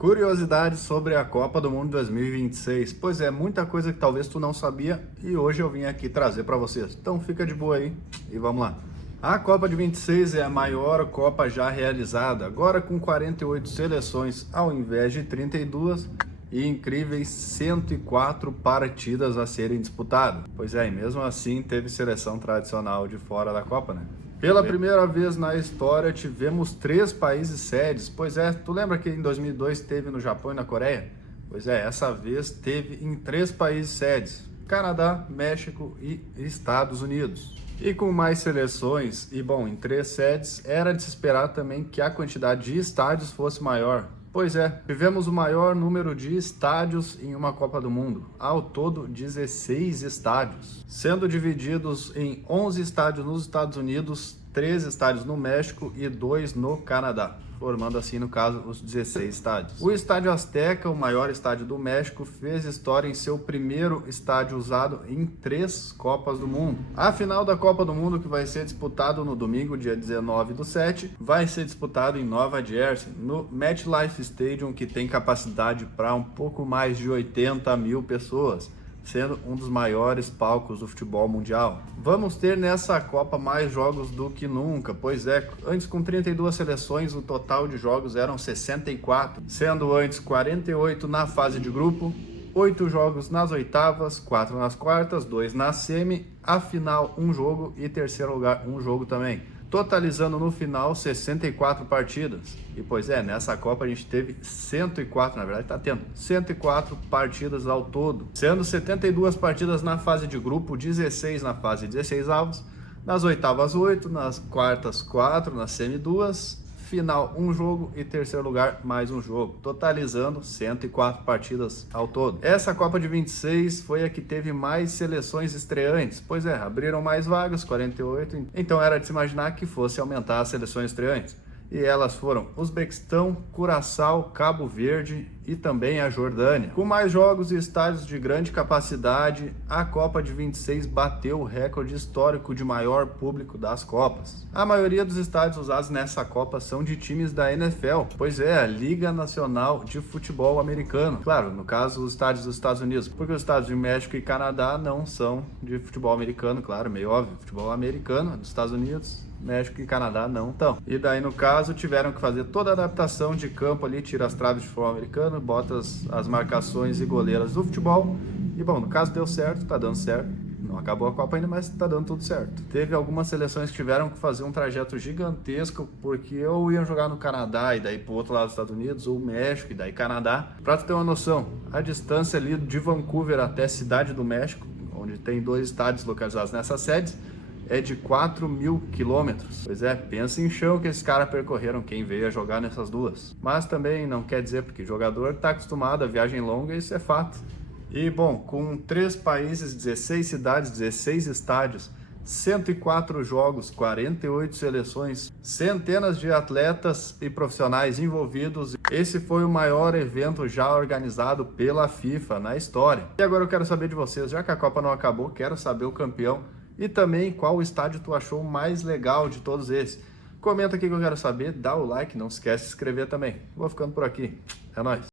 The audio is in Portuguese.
Curiosidades sobre a Copa do Mundo 2026. Pois é, muita coisa que talvez tu não sabia e hoje eu vim aqui trazer para vocês. Então fica de boa aí e vamos lá. A Copa de 26 é a maior Copa já realizada, agora com 48 seleções ao invés de 32 e incríveis 104 partidas a serem disputadas. Pois é, e mesmo assim teve seleção tradicional de fora da Copa, né? Pela primeira vez na história tivemos 3 países sedes. Pois é, tu lembra que em 2002 teve no Japão e na Coreia? Pois é, essa vez teve em 3 países sedes: Canadá, México e Estados Unidos. E com mais seleções e, bom, em 3 sedes, era de se esperar também que a quantidade de estádios fosse maior. Pois é, tivemos o maior número de estádios em uma Copa do Mundo, ao todo 16 estádios, sendo divididos em 11 estádios nos Estados Unidos, 3 estádios no México e 2 no Canadá, formando assim, no caso, os 16 estádios. O Estádio Azteca, o maior estádio do México, fez história em seu primeiro estádio usado em 3 Copas do Mundo. A final da Copa do Mundo, que vai ser disputado no domingo, dia 19/7, vai ser disputado em Nova Jersey, no MetLife Stadium, que tem capacidade para um pouco mais de 80 mil pessoas, sendo um dos maiores palcos do futebol mundial. Vamos ter nessa Copa mais jogos do que nunca, pois é, antes com 32 seleções, o total de jogos eram 64, sendo antes 48 na fase de grupo, 8 jogos nas oitavas, 4 nas quartas, 2 na semi, a final 1 jogo e terceiro lugar 1 jogo também, totalizando no final 64 partidas. E pois é, nessa Copa a gente teve 104, na verdade tá tendo 104 partidas ao todo, sendo 72 partidas na fase de grupo, 16 na fase de 16 avos, nas oitavas 8, nas quartas 4, na semi 2, final 1 jogo e terceiro lugar mais 1 jogo, totalizando 104 partidas ao todo. Essa Copa de 26 foi a que teve mais seleções estreantes, pois é, abriram mais vagas, 48, então era de se imaginar que fosse aumentar as seleções estreantes. E elas foram Uzbequistão, Curaçao, Cabo Verde e também a Jordânia. Com mais jogos e estádios de grande capacidade, a Copa de 26 bateu o recorde histórico de maior público das Copas. A maioria dos estádios usados nessa Copa são de times da NFL, pois é, a Liga Nacional de Futebol Americano. Claro, no caso, os estádios dos Estados Unidos, porque os estádios de México e Canadá não são de futebol americano, claro, meio óbvio. Futebol americano dos Estados Unidos, México e Canadá não estão. E daí, no caso, tiveram que fazer toda a adaptação de campo ali, tira as traves de futebol americano, bota as marcações e goleiras do futebol. E bom, no caso deu certo, tá dando certo. Não acabou a Copa ainda, mas tá dando tudo certo. Teve algumas seleções que tiveram que fazer um trajeto gigantesco, porque ou iam jogar no Canadá e daí pro outro lado dos Estados Unidos, ou México e daí Canadá. Pra tu ter uma noção, a distância ali de Vancouver até Cidade do México, onde tem 2 estádios localizados nessas sedes, é de 4.000 quilômetros. Pois é, pensa em chão que esses caras percorreram, quem veio a jogar nessas duas. Mas também não quer dizer, porque jogador tá acostumado a viagem longa, isso é fato. E bom, com 3 países, 16 cidades, 16 estádios, 104 jogos, 48 seleções, centenas de atletas e profissionais envolvidos, esse foi o maior evento já organizado pela FIFA na história. E agora eu quero saber de vocês, já que a Copa não acabou, quero saber o campeão e também qual estádio tu achou mais legal de todos esses. Comenta aqui que eu quero saber, dá o like, não esquece de se inscrever também. Vou ficando por aqui, é nóis!